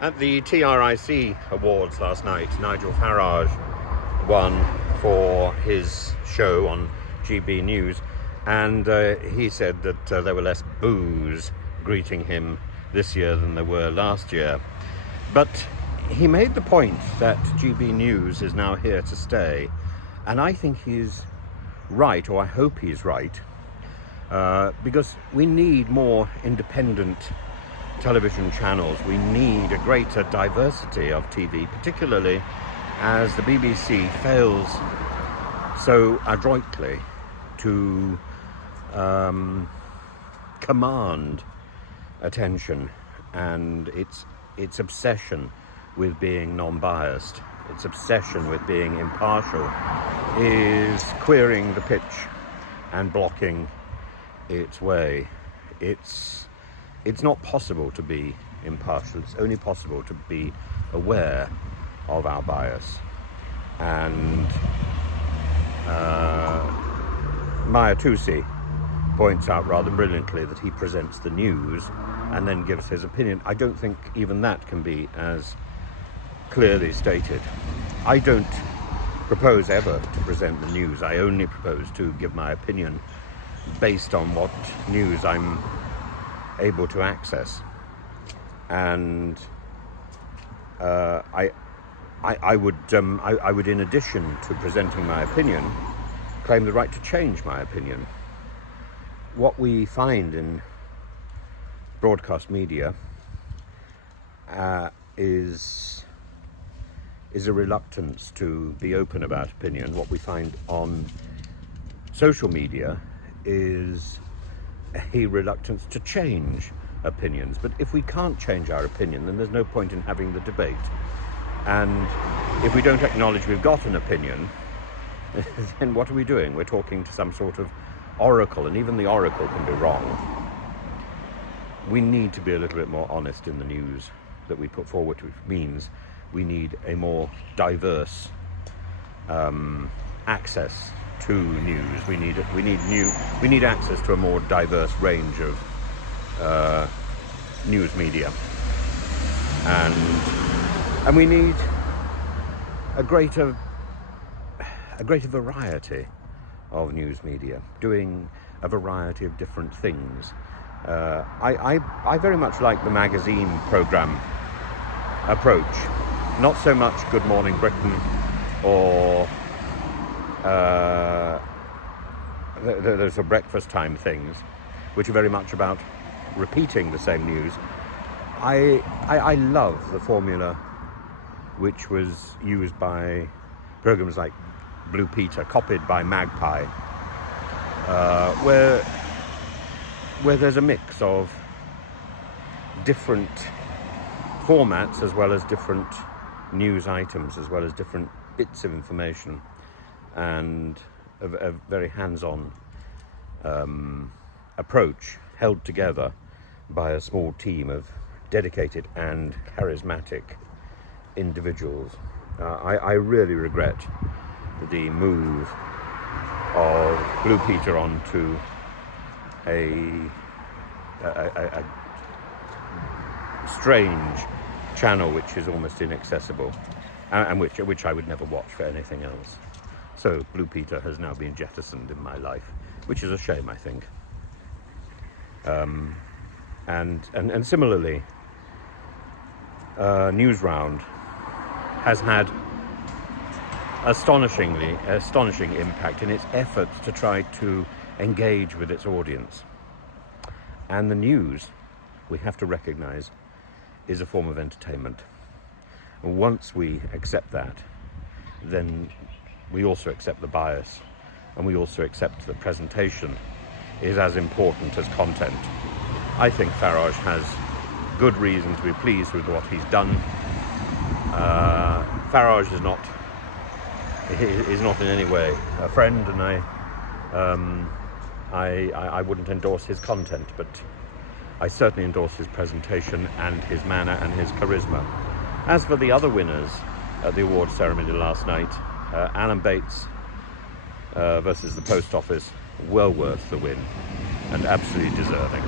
At the TRIC awards last night, Nigel Farage won for his show on GBNews, and he said that there were less boos greeting him this year than there were last year. But he made the point that GBNews is now here to stay, and I think he's right, or I hope he's right, because we need more independent television channels. We need a greater diversity of TV, particularly as the BBC fails so adroitly to command attention, and its obsession with being non-biased, its obsession with being impartial, is queering the pitch and blocking its way. It's not possible to be impartial. It's only possible to be aware of our bias. And Maya Tusi points out rather brilliantly that he presents the news and then gives his opinion. I don't think even that can be as clearly stated. I don't propose ever to present the news. I only propose to give my opinion based on what news I'm able to access, and I would, in addition to presenting my opinion, claim the right to change my opinion. What we find in broadcast media is a reluctance to be open about opinion. What we find on social media is a reluctance to change opinions. But if we can't change our opinion, then there's no point in having the debate. And if we don't acknowledge we've got an opinion, then what are we doing? We're talking to some sort of oracle, and even the oracle can be wrong. We need to be a little bit more honest in the news that we put forward, which means we need a more diverse access to news. We need access to a more diverse range of news media, and we need a greater variety of news media doing a variety of different things. I very much like the magazine programme approach, not so much Good Morning Britain or those are breakfast time things, which are very much about repeating the same news. I love the formula which was used by programs like Blue Peter, copied by Magpie, where there's a mix of different formats as well as different news items, as well as different bits of information, and a very hands-on approach held together by a small team of dedicated and charismatic individuals. I really regret the move of Blue Peter onto a strange channel which is almost inaccessible, and which I would never watch for anything else. So Blue Peter has now been jettisoned in my life, which is a shame, I think. And similarly, Newsround has had astonishing impact in its efforts to try to engage with its audience. And the news, we have to recognise, is a form of entertainment. And once we accept that, then we also accept the bias, and we also accept that presentation is as important as content. I think Farage has good reason to be pleased with what he's done. Farage is not in any way a friend, and I wouldn't endorse his content, but I certainly endorse his presentation and his manner and his charisma. As for the other winners at the awards ceremony last night, Alan Bates versus the Post Office, well worth the win and absolutely deserving.